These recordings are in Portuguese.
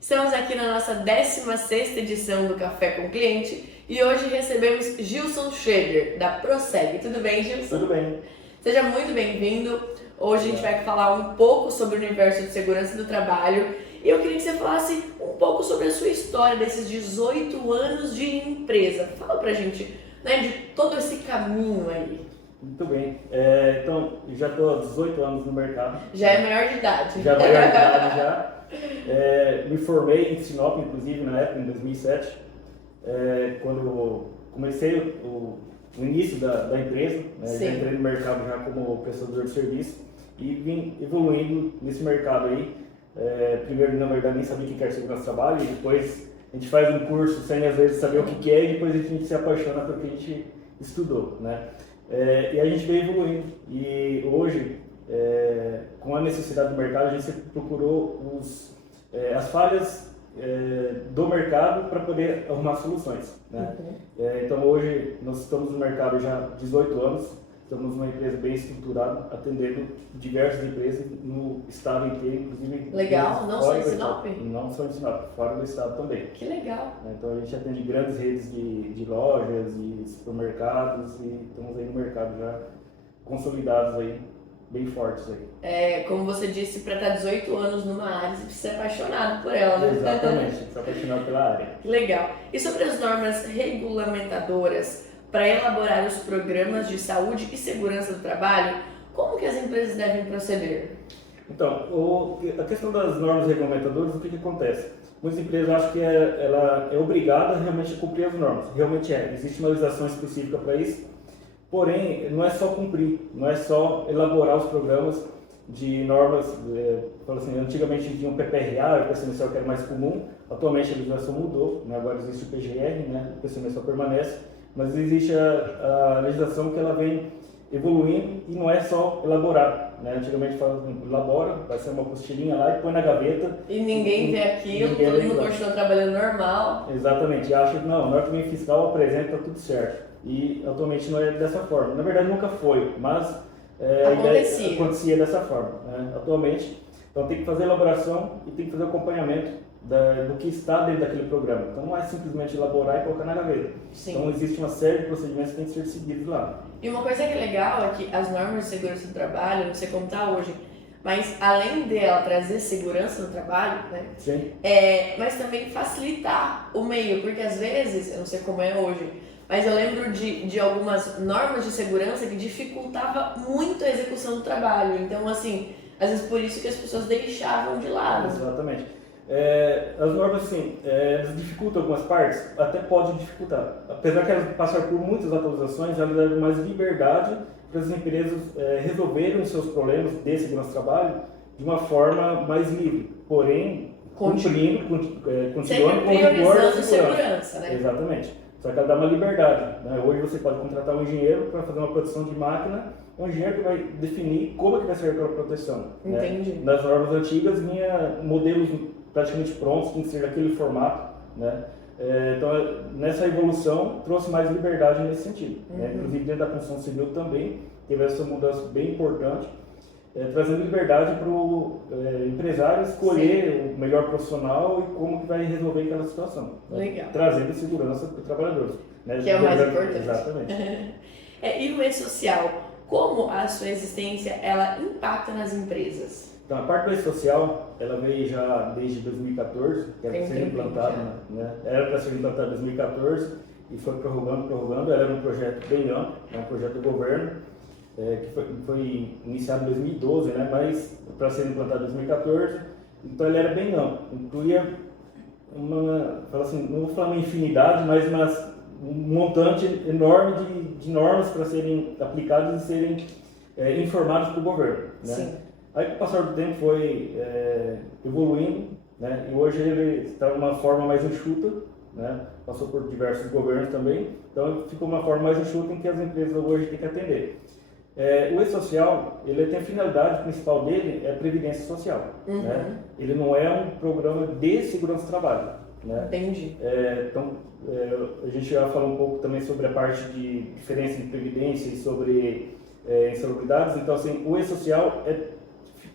Estamos aqui na nossa 16ª edição do Café com Cliente e hoje recebemos Gilson Schroeder, da Proseg. Tudo bem, Gilson? Tudo bem. Seja muito bem-vindo. Hoje a gente vai falar um pouco sobre o universo de segurança do trabalho e eu queria que você falasse um pouco sobre a sua história desses 18 anos de empresa. Fala pra gente, né, de todo esse caminho aí. Muito bem. Então, já estou há 18 anos no mercado. Já é maior de idade. Já é maior de idade, já. Me formei em Sinop, inclusive, na época, em 2007, quando comecei o início da empresa, né? Já entrei no mercado já como prestador de serviço e vim evoluindo nesse mercado aí. Primeiro, na verdade, nem sabia o que era segurança do trabalho, e depois a gente faz um curso sem, às vezes, saber o que é, e depois a gente se apaixona pelo que a gente estudou, né? E a gente veio evoluindo, e hoje, com a necessidade do mercado, a gente sempre procurou as falhas do mercado para poder arrumar soluções, né? Então hoje nós estamos no mercado já há 18 anos, estamos uma empresa bem estruturada, atendendo diversas empresas no estado inteiro, inclusive... Legal, não só em Sinop? Não só em Sinop, fora do estado também. Que legal! Então a gente atende grandes redes de lojas e supermercados e estamos aí no mercado já consolidados aí, bem fortes aí. Como você disse, para estar 18 anos numa área, você precisa ser apaixonado por ela, né? Exatamente, precisa apaixonado pela área. Que legal! E sobre as normas regulamentadoras para elaborar os programas de saúde e segurança do trabalho, como que as empresas devem proceder? Então, a questão das normas regulamentadoras, o que acontece? Muitas empresas acham que ela é obrigada realmente a cumprir as normas. Realmente existe uma legislação específica para isso, porém, não é só cumprir, não é só elaborar os programas de normas, assim, antigamente tinha um PPRA, o PCMSL que era mais comum, atualmente a legislação mudou, né? Agora existe o PGR, né? O PCMSL permanece, mas existe a legislação que ela vem evoluindo e não é só elaborar, né? Antigamente falava, elabora, vai ser uma apostilinha lá e põe na gaveta. E ninguém vê aquilo, todo mundo continua trabalhando normal. Exatamente, e acha que não, na hora que vem fiscal apresenta tudo certo. E atualmente não é dessa forma. Na verdade nunca foi, mas acontecia dessa forma, né? Atualmente, então tem que fazer elaboração e tem que fazer acompanhamento do que está dentro daquele programa. Então não é simplesmente elaborar e colocar na gaveta. Sim. Então existe uma série de procedimentos que tem que ser seguidos lá. E uma coisa que é legal é que as normas de segurança do trabalho, não sei como está hoje, mas além dela trazer segurança no trabalho, né? Sim. Mas também facilitar o meio, porque às vezes, eu não sei como é hoje, mas eu lembro de algumas normas de segurança que dificultava muito a execução do trabalho. Então, assim, às vezes por isso que as pessoas deixavam de lado. Exatamente. As normas, assim, elas dificultam algumas partes, até pode dificultar. Apesar que elas passam por muitas atualizações, elas dão mais liberdade para as empresas resolverem os seus problemas de segurança do trabalho de uma forma mais livre, porém, continuando com o rigor da segurança, né? Exatamente. Só que ela dá uma liberdade, né? Hoje você pode contratar um engenheiro para fazer uma proteção de máquina, um engenheiro que vai definir como é que vai ser aquela proteção. Entendi. Né? Nas normas antigas vinha modelos praticamente prontos, tem que ser daquele formato, né? Então, nessa evolução, trouxe mais liberdade nesse sentido. Né? Inclusive, dentro da construção civil também teve essa mudança bem importante, trazendo liberdade para o empresário escolher o melhor profissional e como que vai resolver aquela situação. Legal. Né? Trazendo segurança para os trabalhadores. Né? Que é o mais importante. Exatamente. E o e-social, como a sua existência ela impacta nas empresas? Então, a parte do e-social, ela veio já desde 2014, que era para ser implantada, né? Era para ser implantada em 2014 e foi prorrogando. Ela era um projeto bem amplo, um projeto do governo, que foi iniciado em 2012, né? Mas para ser implantado em 2014, então ele era bem amplo, incluía não vou falar uma infinidade, mas um montante enorme de normas para serem aplicadas e serem informadas para o governo, né? Sim. Aí, com o passar do tempo, foi evoluindo, né? E hoje ele está de uma forma mais enxuta, né? Passou por diversos governos também, então ficou uma forma mais enxuta em que as empresas hoje têm que atender. O e-social, ele tem a finalidade principal dele é a previdência social, né? Ele não é um programa de segurança do trabalho, né? Entendi. Então, a gente já falou um pouco também sobre a parte de diferença de previdência e sobre insalubridades. Então, assim, o e-social é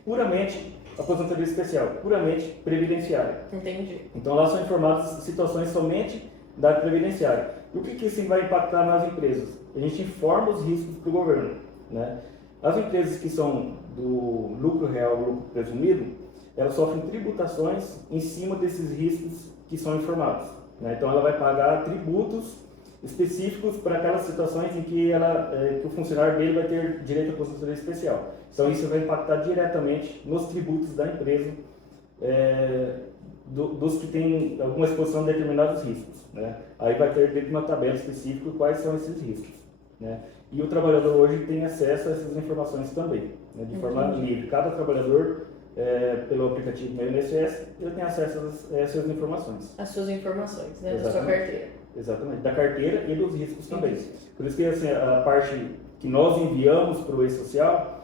puramente aposentadoria especial, puramente previdenciária. Entendi. Então lá são informadas situações somente da área previdenciária. E o que isso vai impactar nas empresas? A gente informa os riscos para o governo, né? As empresas que são do lucro real, lucro presumido, elas sofrem tributações em cima desses riscos que são informados, né? Então ela vai pagar tributos específicos para aquelas situações em que, que o funcionário dele vai ter direito à aposentadoria especial. Então isso vai impactar diretamente nos tributos da empresa, dos que têm alguma exposição a determinados riscos, né? Aí vai ter dentro de uma tabela específica quais são esses riscos, né? E o trabalhador hoje tem acesso a essas informações também, né? De forma livre. Cada trabalhador, pelo aplicativo do INSS, ele tem acesso a essas informações. As suas informações, né? Da sua Exatamente. carteira. Exatamente, da carteira e dos riscos também. Por isso que assim, a parte que nós enviamos para o E-Social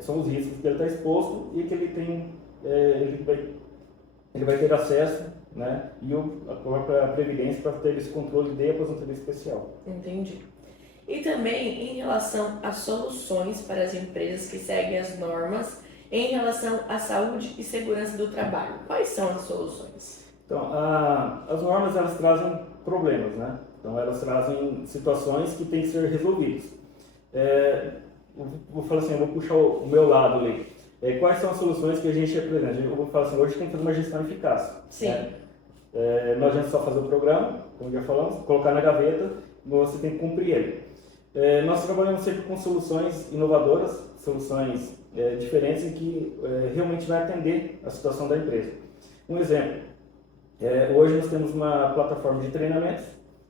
são os riscos que ele está exposto e que ele tem, ele vai ter acesso, né? E a própria Previdência para ter esse controle de aposentadoria especial. Entendi. E também em relação às soluções para as empresas que seguem as normas em relação à saúde e segurança do trabalho. Quais são as soluções? Então, as normas elas trazem problemas, né? Então elas trazem situações que têm que ser resolvidas. Vou falar assim, eu vou puxar o meu lado ali. Quais são as soluções que a gente apresenta? Eu vou falar assim, hoje tem que fazer uma gestão eficaz. Sim. Né? Não adianta só fazer o programa, como já falamos, colocar na gaveta, você tem que cumprir ele. Nós trabalhamos sempre com soluções inovadoras, soluções diferentes em que realmente vai atender a situação da empresa. Um exemplo, hoje nós temos uma plataforma de treinamentos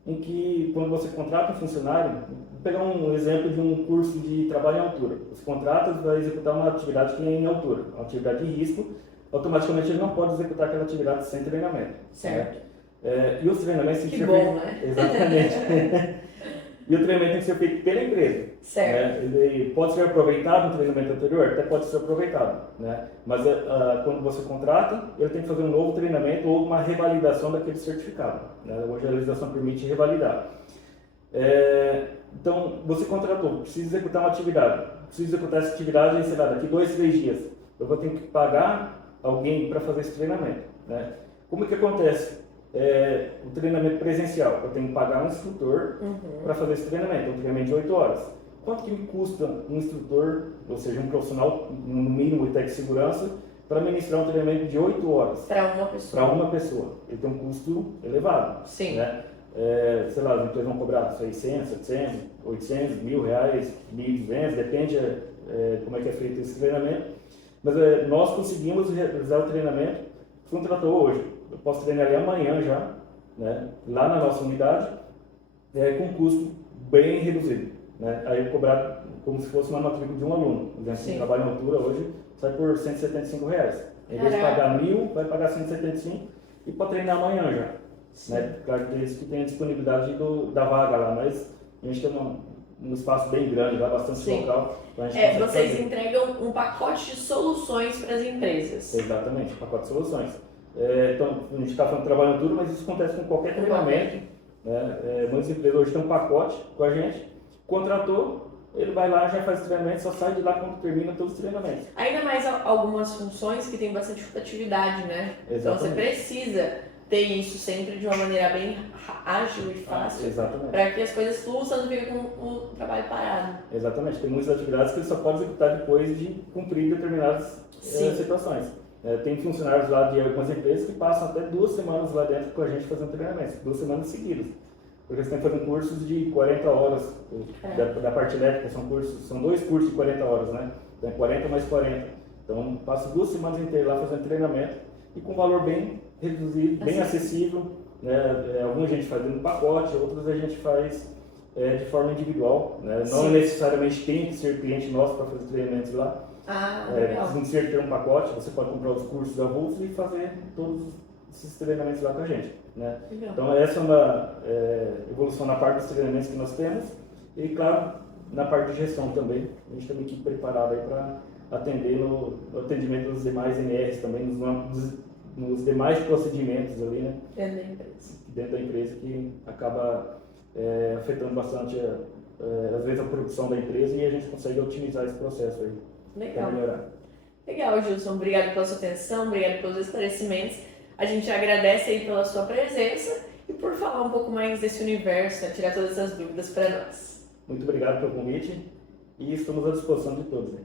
em que quando você contrata um funcionário, vou pegar um exemplo de um curso de trabalho em altura. Você contrata e vai executar uma atividade que é em altura, uma atividade de risco, automaticamente ele não pode executar aquela atividade sem treinamento. Certo. Né? E os treinamentos têm que ser bom, feitos... né? Exatamente. E o treinamento tem que ser feito pela empresa. Certo. Né? Ele pode ser aproveitado no treinamento anterior? Até pode ser aproveitado. Né? Mas quando você contrata, ele tem que fazer um novo treinamento ou uma revalidação daquele certificado. Né? Hoje a legislação permite revalidar. Então, você contratou, precisa executar uma atividade. Precisa executar essa atividade, sei lá, daqui 2, 3 dias. Eu vou ter que pagar alguém para fazer esse treinamento. Né? Como é que acontece? O treinamento presencial, eu tenho que pagar um instrutor para fazer esse treinamento, um treinamento de 8 horas. Quanto que me custa um instrutor, ou seja, um profissional, no mínimo de técnico de segurança, para ministrar um treinamento de 8 horas? Para uma pessoa. Para uma pessoa. Ele tem um custo elevado. Sim. Né? Sei lá, as empresas vão cobrar 600, 700, 800, R$1.000, 1.200, depende como é que é feito esse treinamento. Mas nós conseguimos realizar o treinamento, contratou hoje. Eu posso treinar ali amanhã já, né, lá na nossa unidade, com custo bem reduzido. Né? Aí eu cobrar como se fosse uma matrícula de um aluno. Por exemplo, quem trabalha em altura hoje sai por R$175. Em vez de pagar 1.000, vai pagar 175 e pode treinar amanhã já. Né? Claro que eles que têm a disponibilidade da vaga lá, mas a gente tem um espaço bem grande, lá bastante local. Então a gente vocês entregam um pacote de soluções para as empresas. Exatamente, um pacote de soluções. Então, a gente está falando de trabalho duro, mas isso acontece com qualquer treinamento. Né? Muitas empresas hoje têm um pacote com a gente, contratou, ele vai lá, já faz o treinamento, só sai de lá quando termina todos os treinamentos. Ainda mais algumas funções que tem bastante rotatividade, né? Exatamente. Então você precisa ter isso sempre de uma maneira bem ágil e fácil, para que as coisas fluam, você não fica com o trabalho parado. Exatamente, tem muitas atividades que ele só pode executar depois de cumprir determinadas situações. Tem funcionários lá de algumas empresas que passam até 2 semanas lá dentro com a gente fazendo treinamentos, 2 semanas seguidas. Porque eles têm que fazer cursos de 40 horas, da parte elétrica são 2 cursos de 40 horas, né? Então é 40 mais 40. Então passa 2 semanas inteiras lá fazendo treinamento e com valor bem reduzido, bem acessível. Né? Alguns a gente faz no pacote, outros a gente faz de forma individual. Né? Não necessariamente tem que ser cliente nosso para fazer treinamentos lá. Não precisa ter um pacote, você pode comprar os cursos avulsos e fazer todos esses treinamentos lá com a gente. Né? Então essa é uma evolução na parte dos treinamentos que nós temos e, claro, na parte de gestão também. A gente tem uma equipe preparada para atender no atendimento dos demais MRs também, nos demais procedimentos ali, né? Dentro da empresa, que acaba afetando bastante, às vezes, a produção da empresa, e a gente consegue otimizar esse processo aí. Legal. Para melhorar. Legal, Gilson. Obrigado pela sua atenção, obrigado pelos esclarecimentos. A gente agradece aí pela sua presença e por falar um pouco mais desse universo, né? Tirar todas essas dúvidas para nós. Muito obrigado pelo convite e estamos à disposição de todos.